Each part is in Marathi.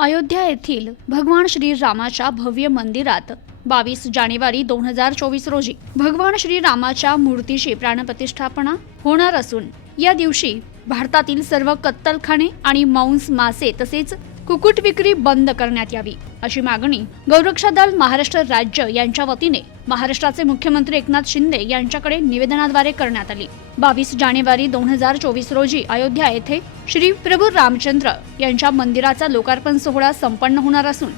अयोध्या येथील भगवान श्रीरामाच्या भव्य मंदिरात बावीस जानेवारी दोन हजार चोवीस रोजी भगवान श्रीरामाच्या मूर्तीची प्राणप्रतिष्ठापना होणार असून या दिवशी भारतातील सर्व कत्तलखाने आणि मांस मासे तसेच कुकुट विक्री बंद करण्यात यावी अशी मागणी गौरक्षा दल महाराष्ट्र राज्य यांच्या वतीने महाराष्ट्राचे मुख्यमंत्री एकनाथ शिंदे यांच्याकडे निवेदनाद्वारे करण्यात आली. बावीस जानेवारी दोन हजार चोवीस रोजी अयोध्या येथे श्री प्रभू रामचंद्र यांच्या मंदिराचा लोकार्पण सोहळा संपन्न होणार असून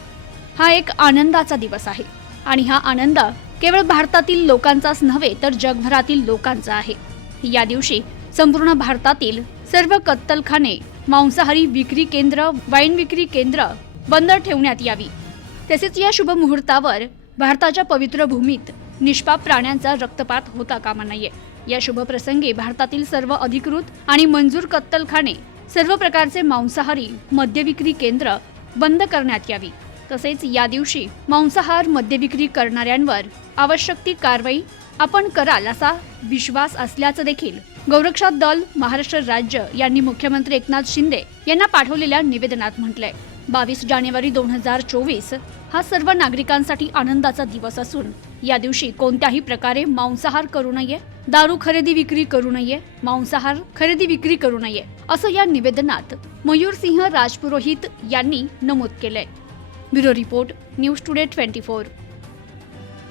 हा एक आनंदाचा दिवस आहे आणि हा आनंद केवळ भारतातील लोकांचाच नव्हे तर जगभरातील लोकांचा आहे. या दिवशी संपूर्ण भारतातील सर्व कत्तलखाने मांसाहारी विक्री केंद्र वाईन विक्री केंद्र बंद ठेवण्यात यावी. तसेच या शुभ मुहूर्तावर भारताच्या पवित्र भूमीत निष्पाप प्राण्यांचा रक्तपात होता कामा नये. या शुभ प्रसंगी भारतातील सर्व अधिकृत आणि मंजूर कत्तलखाने सर्व प्रकारचे मांसाहारी मद्यविक्री केंद्र बंद करण्यात यावी. तसेच या दिवशी मांसाहार मद्यविक्री करणाऱ्यांवर आवश्यक ती कारवाई आपण कराल असा विश्वास असल्याचं देखील गौरक्षा दल महाराष्ट्र राज्य यांनी मुख्यमंत्री एकनाथ शिंदे यांना पाठवलेल्या निवेदनात म्हटलंय. बावीस जानेवारी दोन हजार चोवीस हा सर्व नागरिकांसाठी आनंदाचा दिवस असून या दिवशी कोणत्याही प्रकारे मांसाहार करू नये दारू खरेदी विक्री करू नये मांसाहार खरेदी विक्री करू नये असं या निवेदनात मयूरसिंह राजपुरोहित यांनी नमूद केलंय. Bureau report news today twenty four.